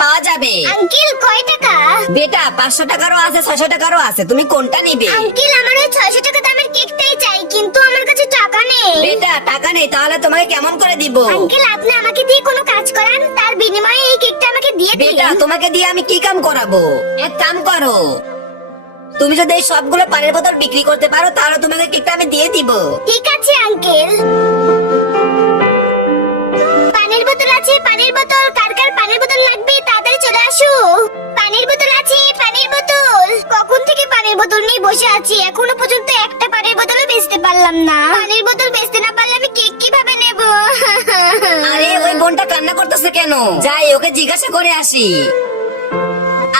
পাওয়া যাবে। আঙ্কেল কয় টাকা? বেটা 500 টাকারও আছে 600 টাকারও আছে, তুমি কোনটা নিবে? আঙ্কেল আমার ওই 600 টাকা দামের কেকটাই চাই, কিন্তু আমার কাছে টাকা নেই। বেটা টাকা নেই, তাহলে তোমাকে কেমন করে দিব? আঙ্কেল আপনি আমাকে দিয়ে কোনো কাজ করান, তার বিনিময়ে এই কেকটা আমাকে দিয়ে দিন। বেটা তোমাকে দিয়ে আমি কি কাম করাবো? এক কাম করো, তুমি যদি এই সবগুলো পানির বোতল বিক্রি করতে পারো তাহলে তোমাকে কেকটা আমি দিয়ে দিব। ঠিক আছে আঙ্কেল। পানির বোতল আছে, পানির বোতল। কার কার পানির বোতল লাগবে তাড়াতাড়ি চলে আসো। পানির বোতল আছে, পানির বোতল। কখন থেকে পানির বোতল নিয়ে বসে আছি, এখনো পর্যন্ত একটা পানির বোতলও বেচতে পারলাম না। পানির বোতল বেচতে না পারলে আমি কেক কিভাবে নেব? আরে ওই বোনটা কান্না করতেছে কেন? যাই ওকে জিজ্ঞাসা করে আসি।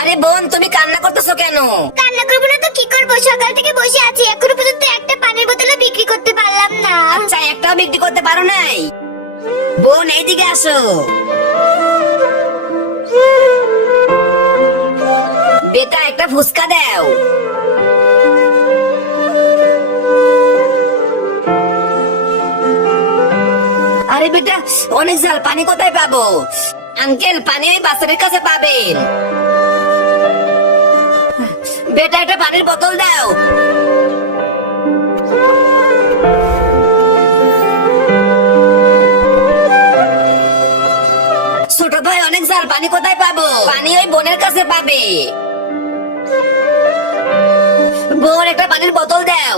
আরে বোন তুমি কান্না করতেছো কেন? কান্না করবো না তো কি করবো, সকাল থেকে বসে আছি, এখনো পর্যন্ত একটা পানির বোতলও বিক্রি করতে পারলাম না। আচ্ছা একটাও বিক্রি করতে পারো নাই? বোন এইদিকে আসো। বেটা একটা ফুচকা দাও। আরে বেটা অনেক ঝাল, পানি কোথায় পাবো? আঙ্কেল পানি ওই বাচ্চাদের কাছে পাবেন। বেটা একটা পানির বোতল দাও। ছোট ভাই অনেক ঝাল, পানি কোথায় পাবো? পানি ওই বোনের কাছে পাবে। বোন একটা পানির বোতল দাও।